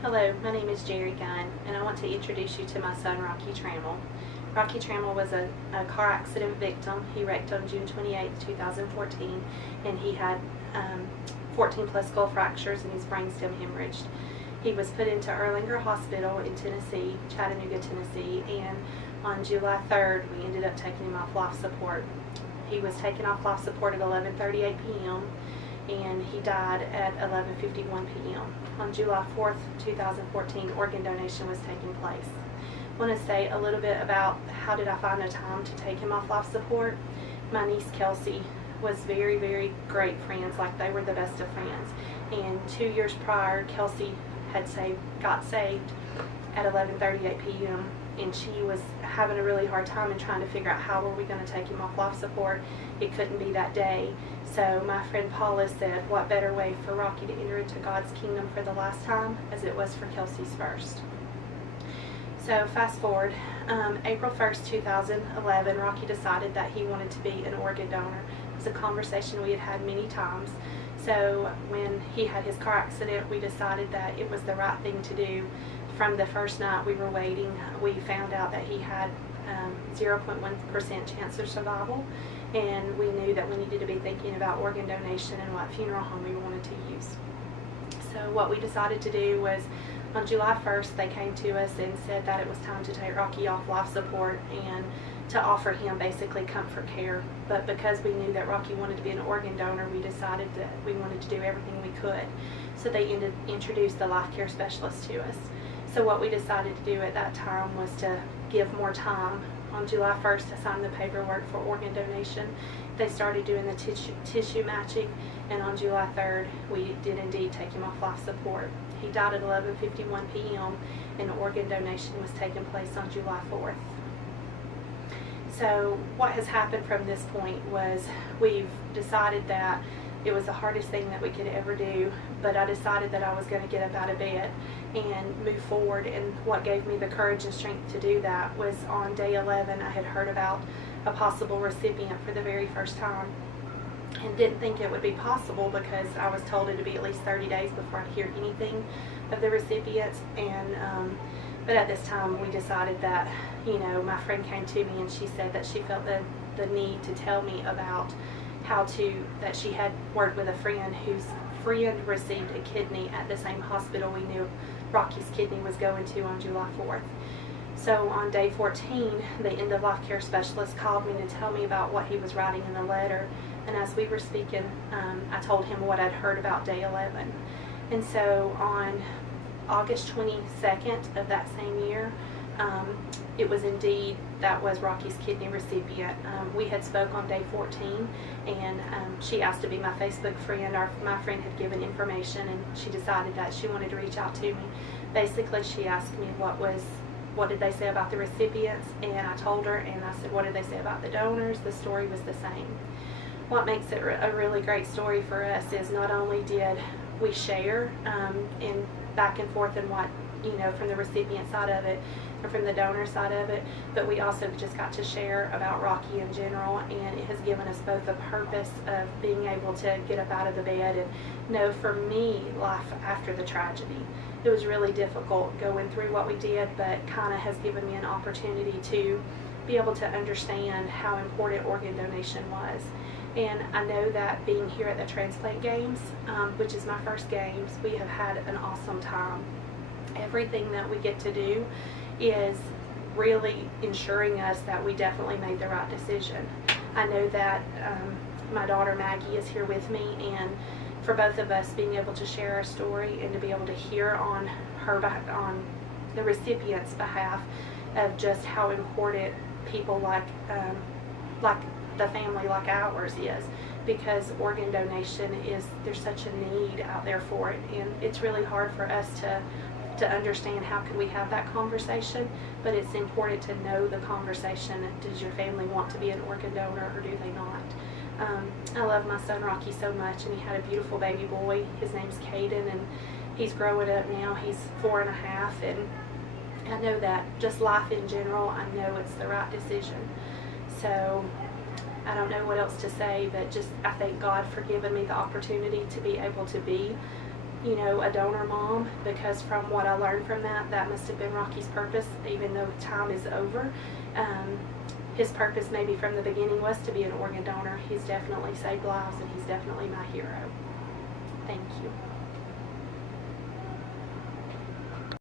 Hello, my name is Jerri and I want to introduce you to my son, Rocky Trammell. Rocky Trammell was a car accident victim. He wrecked on June 28, 2014, and he had 14 plus skull fractures and his brainstem hemorrhaged. He was put into Erlanger Hospital in Tennessee, Chattanooga, Tennessee, and on July 3rd, we ended up taking him off life support. He was taken off life support at 11:38 p.m. and he died at 11:51 p.m. On July 4th, 2014, organ donation was taking place. I want to say a little bit about how did I find the time to take him off life support. My niece Kelsey was very, very great friends, like they were the best of friends. And 2 years prior, Kelsey had got saved at 11:38 p.m. and she was having a really hard time and trying to figure out how were we going to take him off life support. It couldn't be that day. So my friend Paula said, what better way for Rocky to enter into God's kingdom for the last time as it was for Kelsey's first. So fast forward, April 1st, 2011, Rocky decided that he wanted to be an organ donor. It was a conversation we had had many times. So when he had his car accident, we decided that it was the right thing to do. From the first night we were waiting, we found out that he had 0.1% chance of survival, and we knew that we needed to be thinking about organ donation and what funeral home we wanted to use. So what we decided to do was, on July 1st, they came to us and said that it was time to take Rocky off life support and to offer him basically comfort care. But because we knew that Rocky wanted to be an organ donor, we decided that we wanted to do everything we could. So they introduced the life care specialist to us. So what we decided to do at that time was to give more time. On July 1st, to sign the paperwork for organ donation. They started doing the tissue matching, and on July 3rd, we did indeed take him off life support. He died at 11:51 p.m. and organ donation was taking place on July 4th. So what has happened from this point was we've decided that it was the hardest thing that we could ever do, but I decided that I was going to get up out of bed and move forward, and what gave me the courage and strength to do that was on day 11 I had heard about a possible recipient for the very first time and didn't think it would be possible because I was told it would be at least 30 days before I'd hear anything of the recipients. And but at this time we decided that, my friend came to me and she said that she felt the need to tell me about that she had worked with a friend whose friend received a kidney at the same hospital we knew Rocky's kidney was going to on July 4th. So on day 14, the end-of-life care specialist called me to tell me about what he was writing in the letter. And as we were speaking, I told him what I'd heard about day 11. And so on August 22nd of that same year, it was indeed, that was Rocky's kidney recipient. We had spoke on day 14, and she asked to be my Facebook friend. My friend had given information, and she decided that she wanted to reach out to me. Basically, she asked me what did they say about the recipients, and I told her, and I said, what did they say about the donors? The story was the same. What makes it a really great story for us is not only did we share in back and forth and what, from the recipient side of it and from the donor side of it, but we also just got to share about Rocky in general, and it has given us both a purpose of being able to get up out of the bed and know, for me, life after the tragedy. It was really difficult going through what we did, but kind of has given me an opportunity to be able to understand how important organ donation was. And I know that being here at the Transplant Games, which is my first games, we have had an awesome time. Everything that we get to do is really ensuring us that we definitely made the right decision. I know that my daughter Maggie is here with me, and for both of us being able to share our story and to be able to hear on the recipient's behalf of just how important people like the family like ours is, because organ donation there's such a need out there for it, and it's really hard for us to understand how could we have that conversation, but it's important to know the conversation. Does your family want to be an organ donor or do they not? I love my son Rocky so much, and he had a beautiful baby boy. His name's Caden, and he's growing up now. He's 4.5, and I know that just life in general, I know it's the right decision. So I don't know what else to say, but just I thank God for giving me the opportunity to be able to be you know, a donor mom, because from what I learned from that, that must have been Rocky's purpose, even though time is over. His purpose maybe from the beginning was to be an organ donor. He's definitely saved lives, and he's definitely my hero. Thank you.